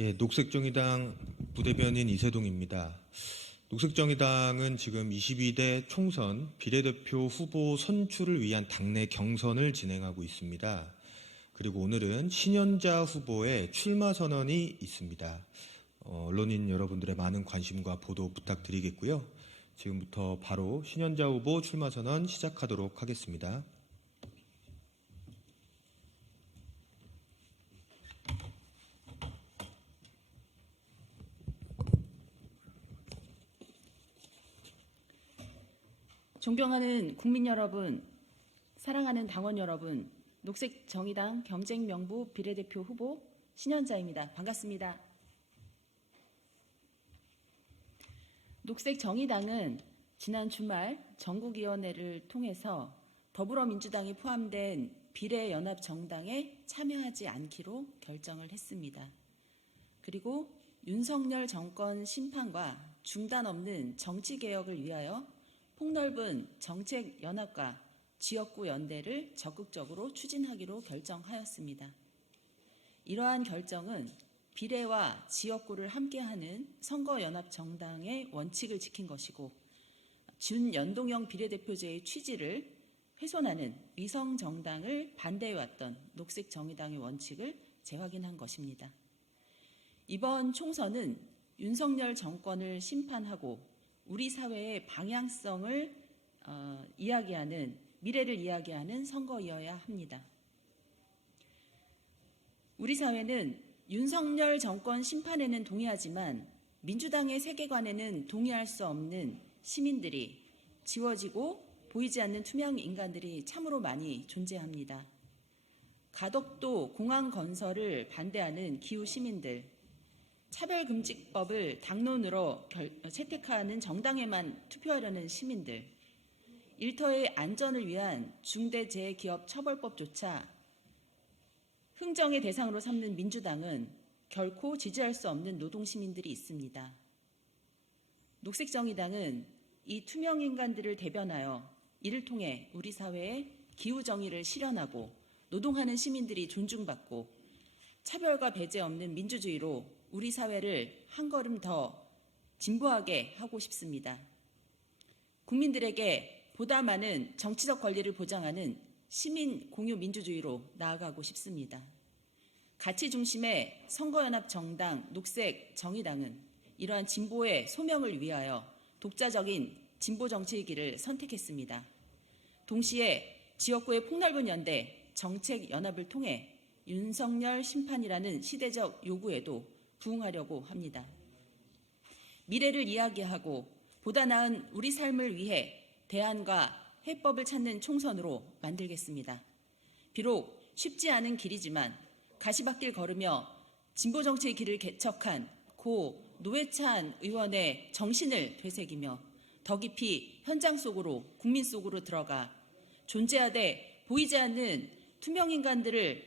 예, 녹색정의당 부대변인 이세동입니다. 녹색정의당은 지금 22대 총선 비례대표 후보 선출을 위한 당내 경선을 진행하고 있습니다. 그리고 오늘은 신현자 후보의 출마 선언이 있습니다. 언론인 여러분들의 많은 관심과 보도 부탁드리겠고요. 지금부터 바로 신현자 후보 출마 선언 시작하도록 하겠습니다. 존경하는 국민 여러분, 사랑하는 당원 여러분, 녹색정의당 경쟁명부 비례대표 후보 신현자입니다. 반갑습니다. 녹색정의당은 지난 주말 전국위원회를 통해서 더불어민주당이 포함된 비례연합정당에 참여하지 않기로 결정을 했습니다. 그리고 윤석열 정권 심판과 중단 없는 정치개혁을 위하여 폭넓은 정책 연합과 지역구 연대를 적극적으로 추진하기로 결정하였습니다. 이러한 결정은 비례와 지역구를 함께하는 선거연합정당의 원칙을 지킨 것이고 준연동형 비례대표제의 취지를 훼손하는 위성정당을 반대해왔던 녹색정의당의 원칙을 재확인한 것입니다. 이번 총선은 윤석열 정권을 심판하고 우리 사회의 방향성을 이야기하는, 미래를 이야기하는 선거이어야 합니다. 우리 사회는 윤석열 정권 심판에는 동의하지만 민주당의 세계관에는 동의할 수 없는 시민들이 지워지고 보이지 않는 투명 인간들이 참으로 많이 존재합니다. 가덕도 공항 건설을 반대하는 기후 시민들, 차별금지법을 당론으로 채택하는 정당에만 투표하려는 시민들, 일터의 안전을 위한 중대재해기업처벌법조차 흥정의 대상으로 삼는 민주당은 결코 지지할 수 없는 노동시민들이 있습니다. 녹색정의당은 이 투명인간들을 대변하여 이를 통해 우리 사회에 기후정의를 실현하고 노동하는 시민들이 존중받고 차별과 배제 없는 민주주의로 우리 사회를 한 걸음 더 진보하게 하고 싶습니다. 국민들에게 보다 많은 정치적 권리를 보장하는 시민 공유 민주주의로 나아가고 싶습니다. 가치 중심의 선거연합정당 녹색정의당은 이러한 진보의 소명을 위하여 독자적인 진보 정치의 길을 선택했습니다. 동시에 지역구의 폭넓은 연대, 정책 연합을 통해 윤석열 심판이라는 시대적 요구에도 부응하려고 합니다. 미래를 이야기하고 보다 나은 우리 삶을 위해 대안과 해법을 찾는 총선으로 만들겠습니다. 비록 쉽지 않은 길이지만 가시밭길 걸으며 진보 정치의 길을 개척한 고 노회찬 의원의 정신을 되새기며 더 깊이 현장 속으로, 국민 속으로 들어가 존재하되 보이지 않는 투명인간들을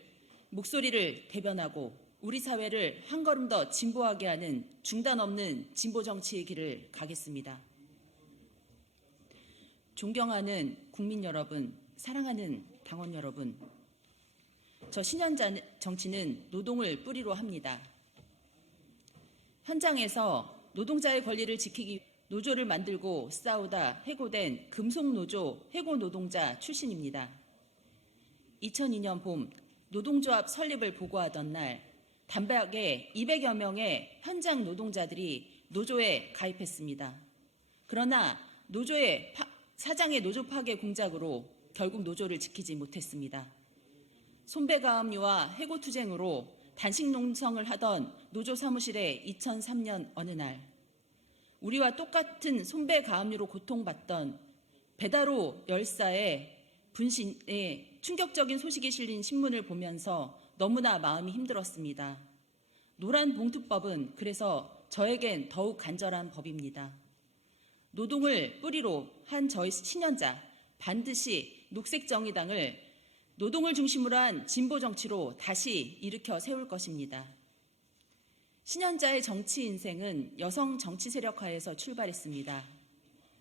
목소리를 대변하고 우리 사회를 한 걸음 더 진보하게 하는 중단 없는 진보 정치의 길을 가겠습니다. 존경하는 국민 여러분, 사랑하는 당원 여러분, 저 신현자 정치는 노동을 뿌리로 합니다. 현장에서 노동자의 권리를 지키기 위해 노조를 만들고 싸우다 해고된 금속노조 해고노동자 출신입니다. 2002년 봄 노동조합 설립을 보고하던 날 단박에 200여 명의 현장 노동자들이 노조에 가입했습니다. 그러나 노조의 사장의 노조 파괴 공작으로 결국 노조를 지키지 못했습니다. 손배가압류와 해고투쟁으로 단식 농성을 하던 노조 사무실에 2003년 어느 날 우리와 똑같은 손배가압류로 고통받던 배다로 열사의 분신에 충격적인 소식이 실린 신문을 보면서 너무나 마음이 힘들었습니다. 노란 봉투법은 그래서 저에겐 더욱 간절한 법입니다. 노동을 뿌리로 한 저희 신현자, 반드시 녹색정의당을 노동을 중심으로 한 진보 정치로 다시 일으켜 세울 것입니다. 신현자의 정치 인생은 여성 정치 세력화에서 출발했습니다.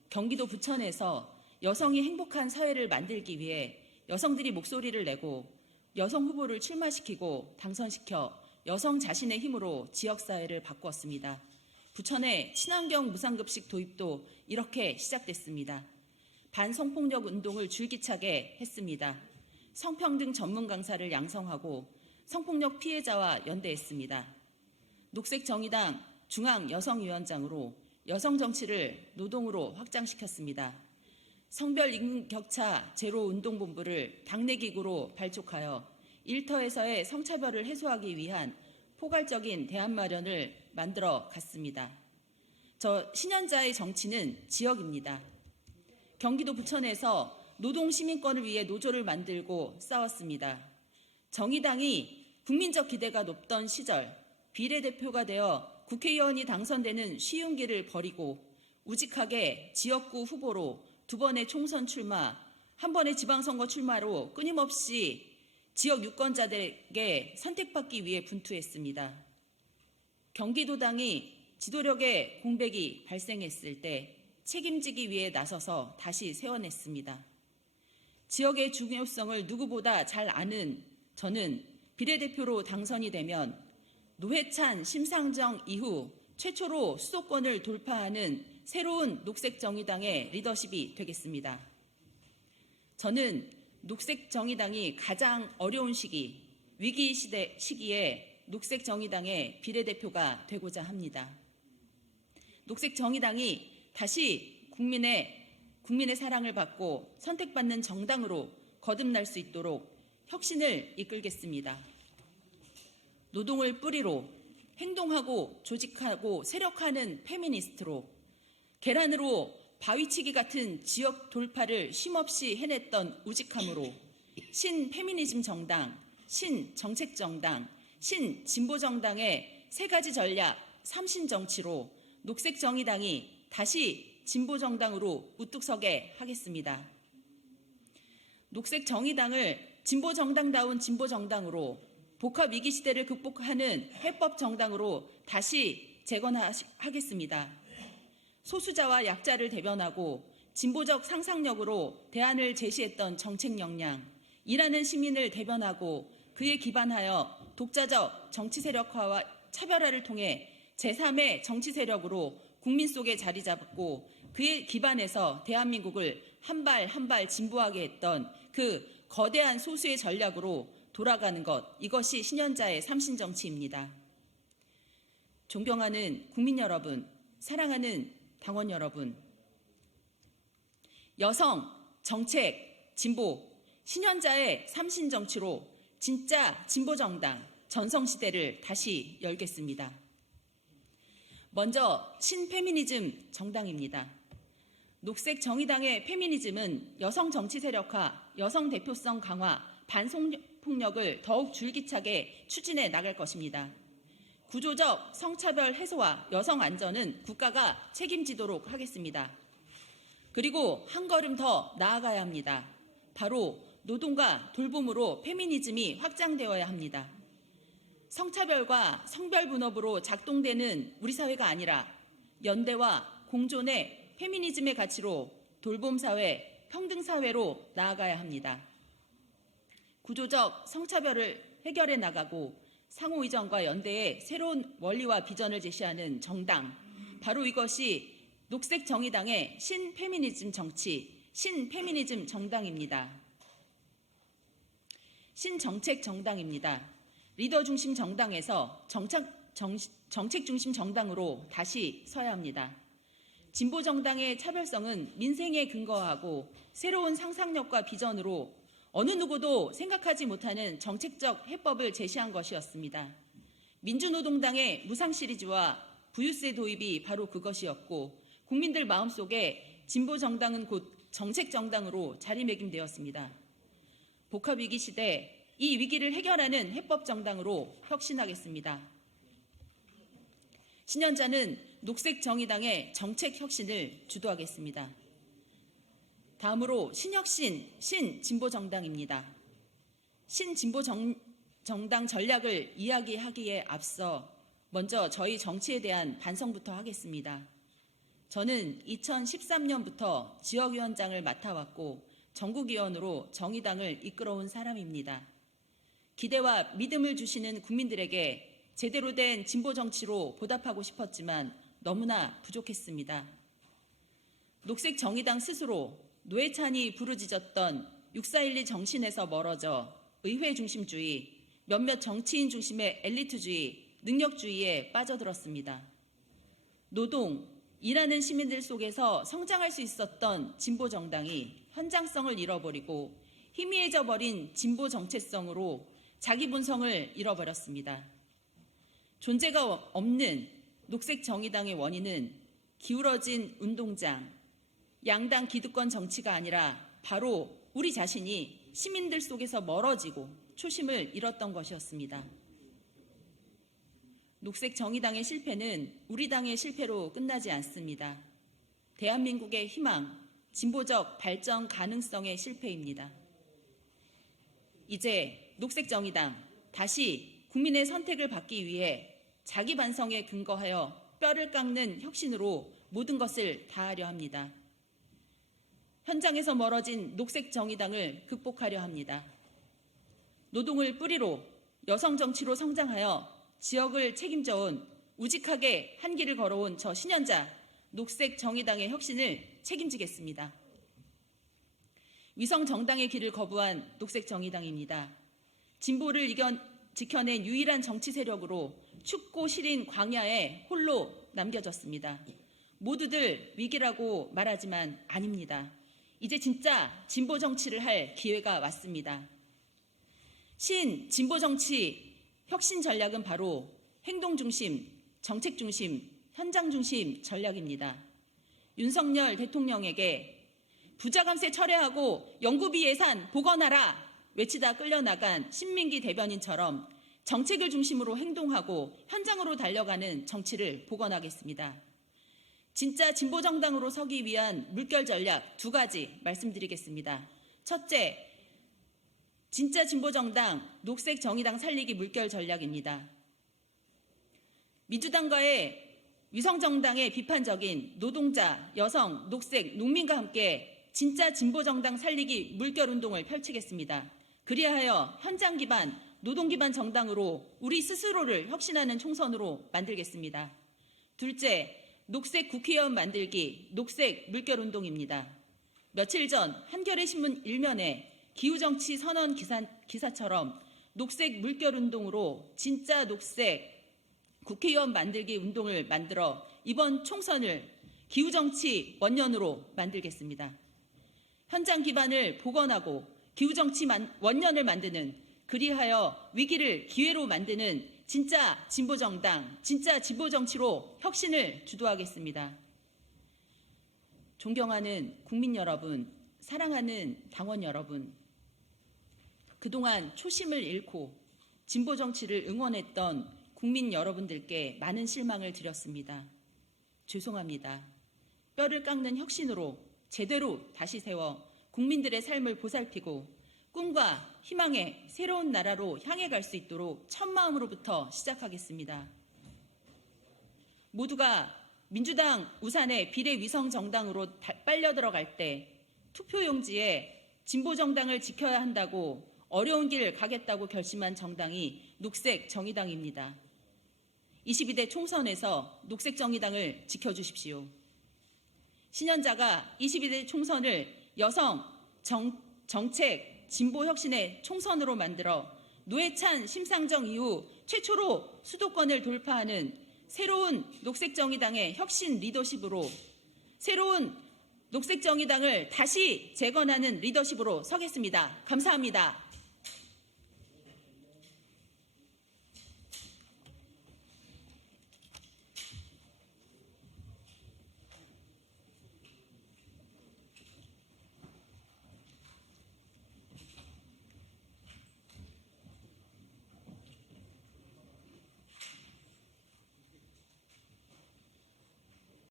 경기도 부천에서 여성이 행복한 사회를 만들기 위해 여성들이 목소리를 내고 여성 후보를 출마시키고 당선시켜 여성 자신의 힘으로 지역사회를 바꾸었습니다. 부천의 친환경 무상급식 도입도 이렇게 시작됐습니다. 반성폭력 운동을 줄기차게 했습니다. 성평등 전문 강사를 양성하고 성폭력 피해자와 연대했습니다. 녹색정의당 중앙여성위원장으로 여성 정치를 노동으로 확장시켰습니다. 성별 임금 격차 제로 운동본부를 당내 기구로 발족하여 일터에서의 성차별을 해소하기 위한 포괄적인 대안 마련을 만들어 갔습니다. 저 신현자의 정치는 지역입니다. 경기도 부천에서 노동시민권을 위해 노조를 만들고 싸웠습니다. 정의당이 국민적 기대가 높던 시절 비례대표가 되어 국회의원이 당선되는 쉬운 길을 버리고 우직하게 지역구 후보로 2번의 총선 출마, 1번의 지방선거 출마로 끊임없이 지역 유권자들에게 선택받기 위해 분투했습니다. 경기도당이 지도력의 공백이 발생했을 때 책임지기 위해 나서서 다시 세워냈습니다. 지역의 중요성을 누구보다 잘 아는 저는 비례대표로 당선이 되면 노회찬 심상정 이후 최초로 수도권을 돌파하는 새로운 녹색정의당의 리더십이 되겠습니다. 저는 녹색정의당이 가장 어려운 시기, 위기 시기에 녹색정의당의 비례대표가 되고자 합니다. 녹색정의당이 다시 국민의 사랑을 받고 선택받는 정당으로 거듭날 수 있도록 혁신을 이끌겠습니다. 노동을 뿌리로 행동하고 조직하고 세력화하는 페미니스트로 계란으로 바위치기 같은 지역 돌파를 쉼없이 해냈던 우직함으로 신페미니즘 정당, 신정책정당, 신진보정당의 3가지 전략, 3신정치로 녹색정의당이 다시 진보정당으로 우뚝 서게 하겠습니다. 녹색정의당을 진보정당다운 진보정당으로 복합위기 시대를 극복하는 해법정당으로 다시 재건하겠습니다. 소수자와 약자를 대변하고 진보적 상상력으로 대안을 제시했던 정책 역량, 일하는 시민을 대변하고 그에 기반하여 독자적 정치 세력화와 차별화를 통해 제3의 정치 세력으로 국민 속에 자리 잡고 그에 기반해서 대한민국을 한 발 한 발 진보하게 했던 그 거대한 소수의 전략으로 돌아가는 것, 이것이 신현자의 삼신정치입니다. 존경하는 국민 여러분, 사랑하는 당원 여러분, 여성, 정책, 진보, 신현자의 삼신정치로 진짜 진보정당, 전성시대를 다시 열겠습니다. 먼저 신페미니즘 정당입니다. 녹색정의당의 페미니즘은 여성 정치 세력화, 여성 대표성 강화, 반성폭력을 더욱 줄기차게 추진해 나갈 것입니다. 구조적 성차별 해소와 여성 안전은 국가가 책임지도록 하겠습니다. 그리고 한 걸음 더 나아가야 합니다. 바로 노동과 돌봄으로 페미니즘이 확장되어야 합니다. 성차별과 성별 분업으로 작동되는 우리 사회가 아니라 연대와 공존의 페미니즘의 가치로 돌봄사회, 평등사회로 나아가야 합니다. 구조적 성차별을 해결해 나가고 상호의존과 연대의 새로운 원리와 비전을 제시하는 정당, 바로 이것이 녹색정의당의 신페미니즘 정치, 신페미니즘 정당입니다. 신정책 정당입니다. 리더 중심 정당에서 정책 중심 정당으로 다시 서야 합니다. 진보 정당의 차별성은 민생에 근거하고 새로운 상상력과 비전으로 어느 누구도 생각하지 못하는 정책적 해법을 제시한 것이었습니다. 민주노동당의 무상 시리즈와 부유세 도입이 바로 그것이었고 국민들 마음속에 진보 정당은 곧 정책 정당으로 자리매김되었습니다. 복합위기 시대 이 위기를 해결하는 해법 정당으로 혁신하겠습니다. 신현자는 녹색정의당의 정책 혁신을 주도하겠습니다. 다음으로 신혁신, 신진보정당입니다. 신진보정당 전략을 이야기하기에 앞서 먼저 저희 정치에 대한 반성부터 하겠습니다. 저는 2013년부터 지역위원장을 맡아왔고 전국위원으로 정의당을 이끌어온 사람입니다. 기대와 믿음을 주시는 국민들에게 제대로 된 진보 정치로 보답하고 싶었지만 너무나 부족했습니다. 녹색 정의당 스스로 노회찬이 부르짖었던 6412 정신에서 멀어져 의회 중심주의, 몇몇 정치인 중심의 엘리트주의, 능력주의에 빠져들었습니다. 노동, 일하는 시민들 속에서 성장할 수 있었던 진보 정당이 현장성을 잃어버리고 희미해져 버린 진보 정체성으로 자기 본성을 잃어버렸습니다. 존재가 없는 녹색 정의당의 원인은 기울어진 운동장, 양당 기득권 정치가 아니라 바로 우리 자신이 시민들 속에서 멀어지고 초심을 잃었던 것이었습니다. 녹색 정의당의 실패는 우리 당의 실패로 끝나지 않습니다. 대한민국의 희망, 진보적 발전 가능성의 실패입니다. 이제 녹색 정의당 다시 국민의 선택을 받기 위해 자기 반성에 근거하여 뼈를 깎는 혁신으로 모든 것을 다하려 합니다. 현장에서 멀어진 녹색 정의당을 극복하려 합니다. 노동을 뿌리로 여성 정치로 성장하여 지역을 책임져온 우직하게 한 길을 걸어온 저 신현자 녹색 정의당의 혁신을 책임지겠습니다. 위성 정당의 길을 거부한 녹색 정의당입니다. 진보를 지켜낸 유일한 정치 세력으로 춥고 시린 광야에 홀로 남겨졌습니다. 모두들 위기라고 말하지만 아닙니다. 이제 진짜 진보 정치를 할 기회가 왔습니다. 진보 정치 혁신 전략은 바로 행동 중심, 정책 중심, 현장 중심 전략입니다. 윤석열 대통령에게 부자 감세 철회하고 연구비 예산 복원하라 외치다 끌려나간 신민기 대변인처럼 정책을 중심으로 행동하고 현장으로 달려가는 정치를 복원하겠습니다. 진짜 진보정당으로 서기 위한 물결 전략 2가지 말씀드리겠습니다. 첫째, 진짜 진보정당 녹색 정의당 살리기 물결 전략입니다. 민주당과의 위성정당의 비판적인 노동자, 여성, 녹색, 농민과 함께 진짜 진보정당 살리기 물결운동을 펼치겠습니다. 그리하여 현장 기반, 노동 기반 정당으로 우리 스스로를 혁신하는 총선으로 만들겠습니다. 둘째, 녹색 국회의원 만들기 녹색 물결운동입니다. 며칠 전 한겨레 신문 1면에 기후정치 선언 기사처럼 녹색 물결운동으로 진짜 녹색 국회의원 만들기 운동을 만들어 이번 총선을 기후정치 원년으로 만들겠습니다. 현장 기반을 복원하고 기후정치 원년을 만드는, 그리하여 위기를 기회로 만드는 진짜 진보정당, 진짜 진보정치로 혁신을 주도하겠습니다. 존경하는 국민 여러분, 사랑하는 당원 여러분, 그동안 초심을 잃고 진보정치를 응원했던 국민 여러분들께 많은 실망을 드렸습니다. 죄송합니다. 뼈를 깎는 혁신으로 제대로 다시 세워 국민들의 삶을 보살피고 꿈과 희망의 새로운 나라로 향해 갈 수 있도록 첫 마음으로부터 시작하겠습니다. 모두가 민주당 우산의 비례위성 정당으로 빨려 들어갈 때 투표용지에 진보정당을 지켜야 한다고 어려운 길 가겠다고 결심한 정당이 녹색 정의당입니다. 22대 총선에서 녹색 정의당을 지켜주십시오. 신현자가 22대 총선을 여성, 정책, 진보 혁신의 총선으로 만들어 노회찬 심상정 이후 최초로 수도권을 돌파하는 새로운 녹색정의당의 혁신 리더십으로, 새로운 녹색정의당을 다시 재건하는 리더십으로 서겠습니다. 감사합니다.